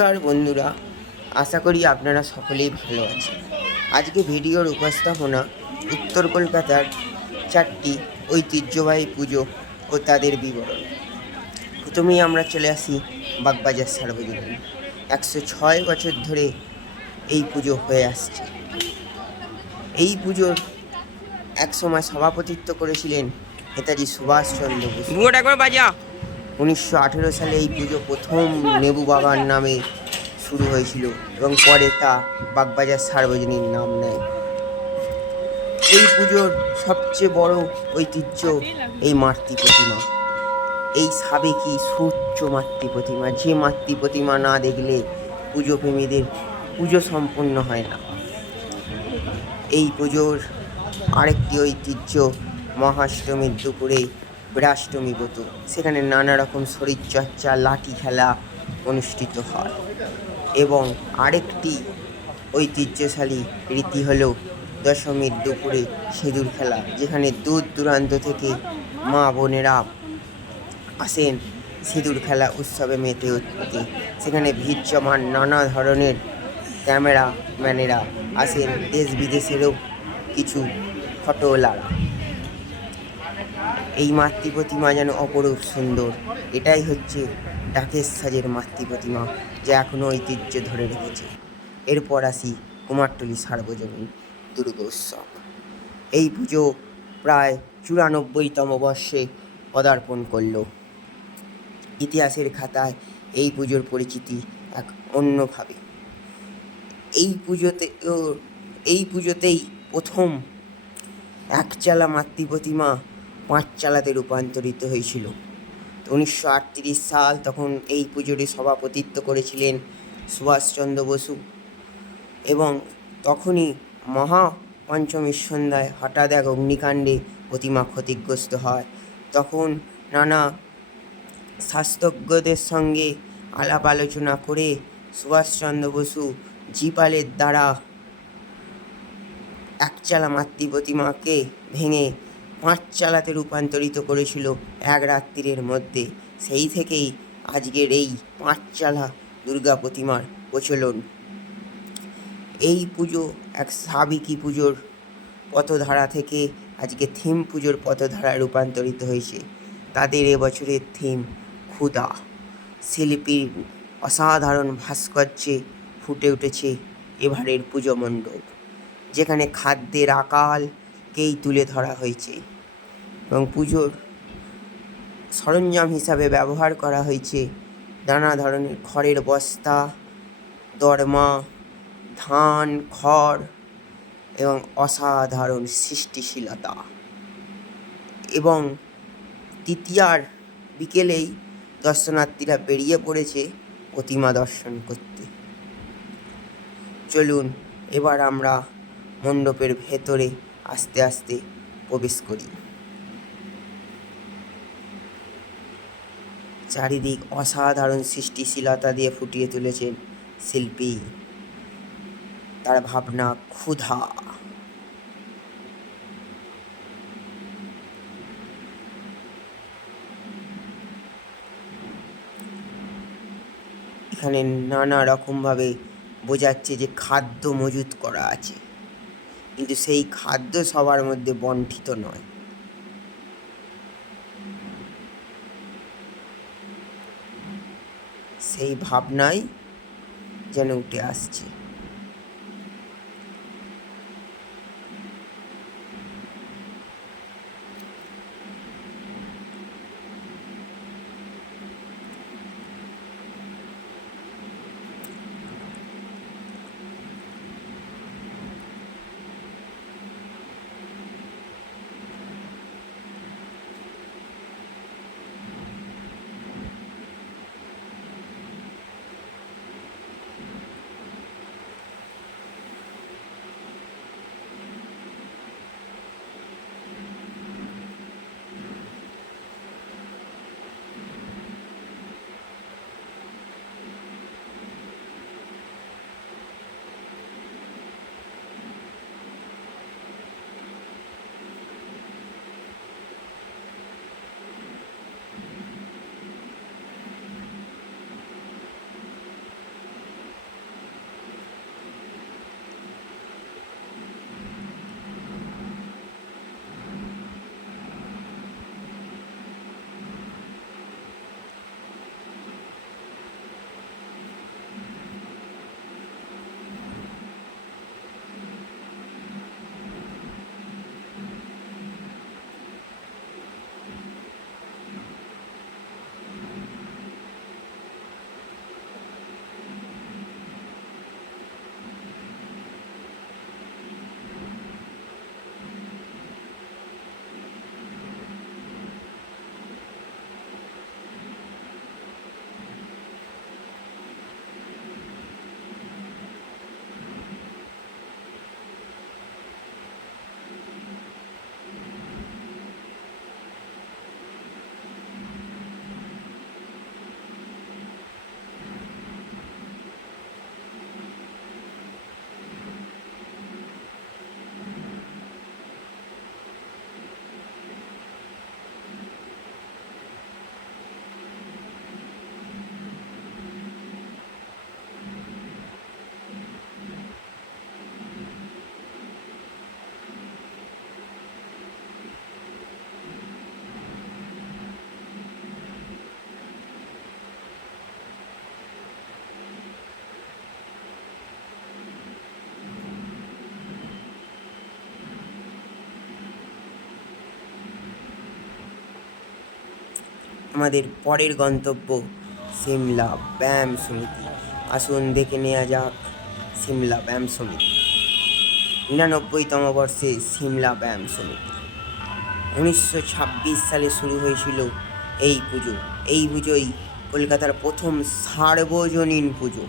নমস্কার বন্ধুরা, আশা করি আপনারা সকলেই ভালো আছেন। আজকে ভিডিওর উপস্থাপনা উত্তর কলকাতার 4টি ঐতিহ্যবাহী পুজো ও তাদের বিবরণ। প্রথমেই আমরা চলে আসি বাগবাজার সার্বজনীন। 106 বছর ধরে এই পুজো হয়ে আসছে। এই পুজোর একসময় সভাপতিত্ব করেছিলেন নেতাজি সুভাষচন্দ্র বসু। 1918 সালে এই পুজো প্রথম নেবু বাগান নামে শুরু হয়েছিল এবং পরে তা বাগবাজার সার্বজনীন নাম নেয়। এই পুজোর সবচেয়ে বড় ঐতিহ্য এই মাতৃ প্রতিমা, এই সাবেকি সুউচ্চ মাতৃ প্রতিমা, যে মাতৃ প্রতিমা না দেখলে পুজো প্রেমীদের পুজো সম্পূর্ণ হয় না। এই পুজোর আরেকটি ঐতিহ্য মহাষ্টমীর দুপুরে বিরাষ্টমী ব্রত। সেখানে নানা রকম শরীরচর্চা, লাঠি খেলা অনুষ্ঠিত হয়। এবং আরেকটি ঐতিহ্যশালী রীতি হলো দশমীর দুপুরে সিঁদুর খেলা, যেখানে দূর দূরান্ত থেকে মা বোনেরা আসেন সিঁদুর খেলা উৎসবে মেতে উঠতে। সেখানে ভিড় জমান নানা ধরনের ক্যামেরাম্যানেরা আসেন, দেশ বিদেশেরও কিছু ফটোওয়ালারা। এই মাতৃ প্রতিমা যেন অপরূপ সুন্দর। এটাই হচ্ছে ডাকের সাজের মাতৃ প্রতিমা, যা এখনও ঐতিহ্য ধরে রেখেছে। এরপর আসি কুমারটুলি সার্বজনীন দুর্গোৎসব। এই পুজো প্রায় 94তম বর্ষে পদার্পণ করল। ইতিহাসের খাতায় এই পুজোর পরিচিতি এক অন্যভাবে। এই পুজোতেই প্রথম একচালা মাতৃ প্রতিমা 5 চালাতে রূপান্তরিত হয়েছিল। 1938 সাল, তখন এই পুজোটি সভাপতিত্ব করেছিলেন সুভাষচন্দ্র বসু। এবং তখনই মহাপঞ্চমীর সন্ধ্যায় হঠাৎ এক অগ্নিকাণ্ডে প্রতিমা ক্ষতিগ্রস্ত হয়। তখন নানা শাস্ত্রজ্ঞদের সঙ্গে আলাপ আলোচনা করে সুভাষচন্দ্র বসু জিপালের দ্বারা একচালা মাতৃ প্রতিমাকে ভেঙে 5 চালাতে রূপান্তরিত করেছিল এক রাত্রির মধ্যে। সেই থেকেই আজকের এই 5 চালা দুর্গা প্রতিমার প্রচলন। এই পুজো এক সাবেকি পুজোর পথধারা থেকে আজকে থিম পুজোর পথধারায় রূপান্তরিত হয়েছে। তাদের এবছরের থিম ক্ষুধা। শিল্পীর অসাধারণ ভাস্কর্যে ফুটে উঠেছে এবারের পুজো মণ্ডপ, যেখানে খাদ্যের আকালকেই তুলে ধরা হয়েছে এবং পুজোর সরঞ্জাম হিসাবে ব্যবহার করা হয়েছে নানা ধরনের খড়ের বস্তা, দরমা, ধান, খড় এবং অসাধারণ সৃষ্টিশীলতা। এবং তৃতীয়ার বিকেলেই দর্শনার্থীরা বেরিয়ে পড়েছে প্রতিমা দর্শন করতে। চলুন এবার আমরা মণ্ডপের ভেতরে আস্তে আস্তে প্রবেশ করি। চারিদিক অসাধারণ সৃষ্টিশীলতা দিয়ে ফুটিয়ে তুলেছেন শিল্পী। তার ভাবনা ক্ষুধা। এখানে নানা রকমভাবে বোঝাচ্ছে যে খাদ্য মজুত করা আছে, কিন্তু সেই খাদ্য সবার মধ্যে বণ্টিত নয়। সেই ভাবনাই যেন উঠে আসছে। আমাদের পরের গন্তব্য সিমলা ব্যায়াম সমিতি। আসুন দেখে নেওয়া যাক সিমলা ব্যায়াম সমিতি। 99তম বর্ষে সিমলা ব্যায়াম সমিতি 1926 সালে শুরু হয়েছিল এই পুজো। এই পুজোই কলকাতার প্রথম সার্বজনীন পুজো।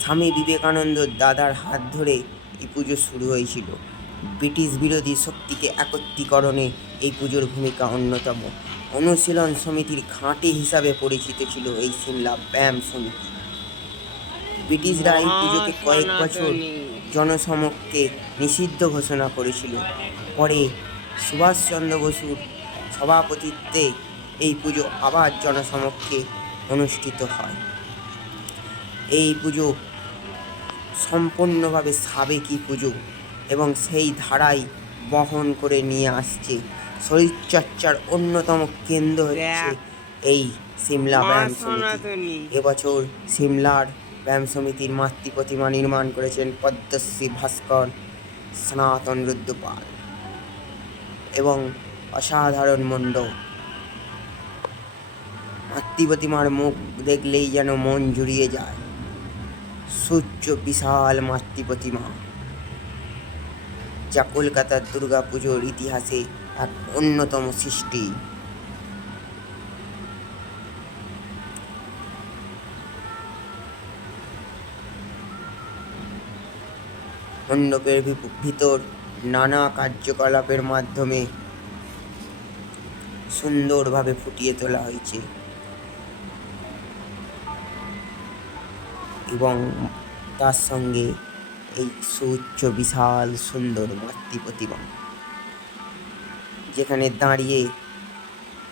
স্বামী বিবেকানন্দর দাদার হাত ধরে এই পুজো শুরু হয়েছিল। ব্রিটিশ বিরোধী শক্তিকে একত্রীকরণে এই পুজোর ভূমিকা অন্যতম। অনুশীলন সমিতির ঘাঁটি হিসাবে পরিচিত ছিল এই সিমলা ব্যায়াম সমিতি। ব্রিটিশরা এই পুজোকে কয়েক বছর জনসমক্ষে নিষিদ্ধ ঘোষণা করেছিল। পরে সুভাষচন্দ্র বসুর সভাপতিত্বে এই পুজো আবার জনসমক্ষে অনুষ্ঠিত হয়। এই পুজো সম্পূর্ণভাবে সাবেকি পুজো এবং সেই ধারাই বহন করে নিয়ে আসছে। শরীরচর্চার অন্যতম কেন্দ্র হচ্ছে এই সিমলা ব্যায়াম সমিতি। এবছর সিমলার ব্যায়াম সমিতির মাতৃ প্রতিমা নির্মাণ করেছেন পদ্মশ্রী ভাস্কর সনাতন রুদ্রপাল এবং অসাধারণ মণ্ডপ। মাতৃ প্রতিমার মুখ দেখলেই যেন মন জুড়িয়ে যায়। সুউচ্চ বিশাল মাতৃ প্রতিমা, যা কলকাতার দুর্গা পুজোর ইতিহাসে এক অন্যতম সৃষ্টি। মণ্ডপের ভিতর নানা কার্যকলাপের মাধ্যমে সুন্দরভাবে ফুটিয়ে তোলা হয়েছে এবং তার সঙ্গে এই সুউচ্চ বিশাল সুন্দর মাতৃ প্রতিমা, যেখানে দাঁড়িয়ে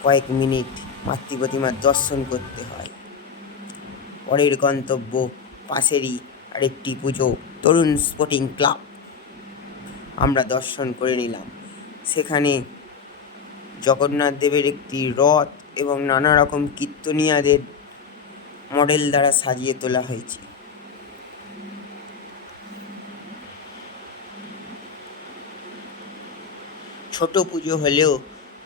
কয়েক মিনিট মাতৃ প্রতিমার দর্শন করতে হয়। পরের গন্তব্য পাশেরই আরেকটি পুজো, তরুণ স্পোর্টিং ক্লাব। আমরা দর্শন করে নিলাম। সেখানে জগন্নাথ দেবের একটি রথ এবং নানা রকম কীর্তনিয়াদের মডেল দ্বারা সাজিয়ে তোলা হয়েছে। ছোট পুজো হলেও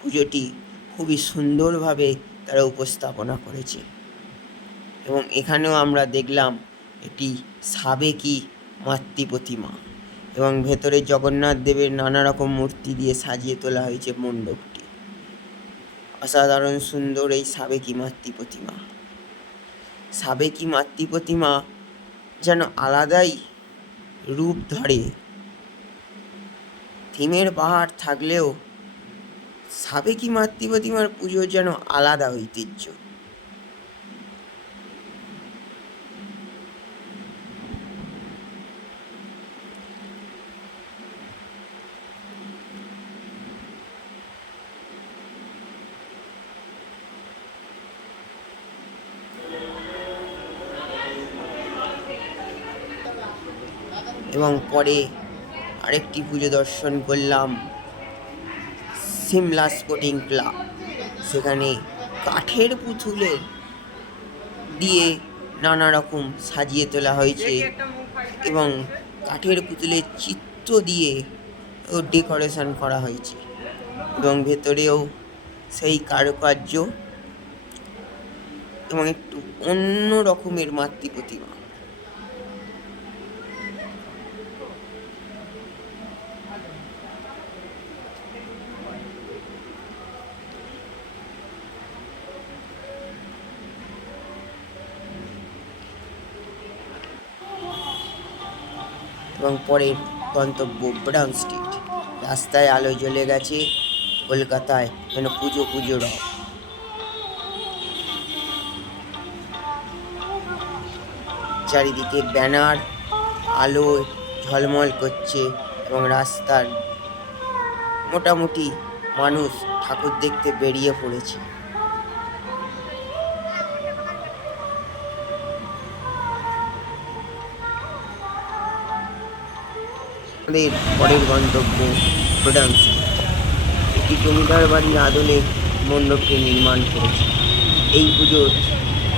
পুজোটি খুবই সুন্দরভাবে তারা উপস্থাপনা করেছে এবং এখানেও আমরা দেখলাম একটি সাবেকি মাতৃ প্রতিমা এবং ভেতরে জগন্নাথ দেবের নানা রকম মূর্তি দিয়ে সাজিয়ে তোলা হয়েছে মণ্ডপটি। অসাধারণ সুন্দর এই সাবেকি মাতৃ প্রতিমা। সাবেকি মাতৃ প্রতিমা যেন আলাদাই রূপ ধরে। থিমের পাহাড় থাকলেও সাবেকি মাতৃ প্রতিমার পুজো যেন আলাদা ঐতিহ্য। এবং পরে আরেকটি পুজো দর্শন করলাম, সিমলা স্পোর্টিং ক্লাব। সেখানে কাঠের পুতুলের দিয়ে নানা রকম সাজিয়ে তোলা হয়েছে এবং কাঠের পুতুলের চিত্র দিয়ে ডেকোরেশন করা হয়েছে এবং ভেতরেও সেই কারুকার্য এবং একটু অন্য রকমের মাতৃ প্রতিমা। এবং পরের গন্তব্য ব্রাউন স্ট্রিট। রাস্তায় আলো জ্বলে গেছে, কলকাতায় যেন পুজো পুজো রব। চারিদিকে ব্যানার, আলো ঝলমল করছে এবং রাস্তার মোটামুটি মানুষ ঠাকুর দেখতে বেরিয়ে পড়েছে। আমাদের পরের গন্তব্য ব্রাউন স্ট্রিট। একটি জমিদার বাড়ির আদলে মণ্ডপটি নির্মাণ করেছে। এই পুজোর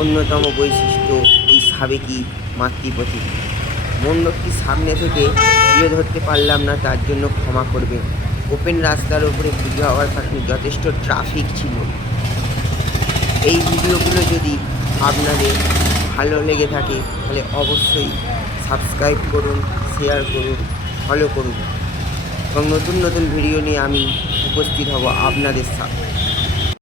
অন্যতম বৈশিষ্ট্য এই সাবেকি মাতৃ প্রতিমা। মণ্ডপটির সামনে থেকে তুলে ধরতে পারলাম না, তার জন্য ক্ষমা করবেন। ওপেন রাস্তার উপরে পুজো হওয়ার কারণে যথেষ্ট ট্রাফিক ছিল এই ভিডিওগুলো যদি আপনাদের ভালো লেগে থাকে তাহলে অবশ্যই সাবস্ক্রাইব করুন, শেয়ার করুন, ফলো করুন এবং নতুন নতুন ভিডিও নিয়ে আমি উপস্থিত হব আপনাদের সাথে।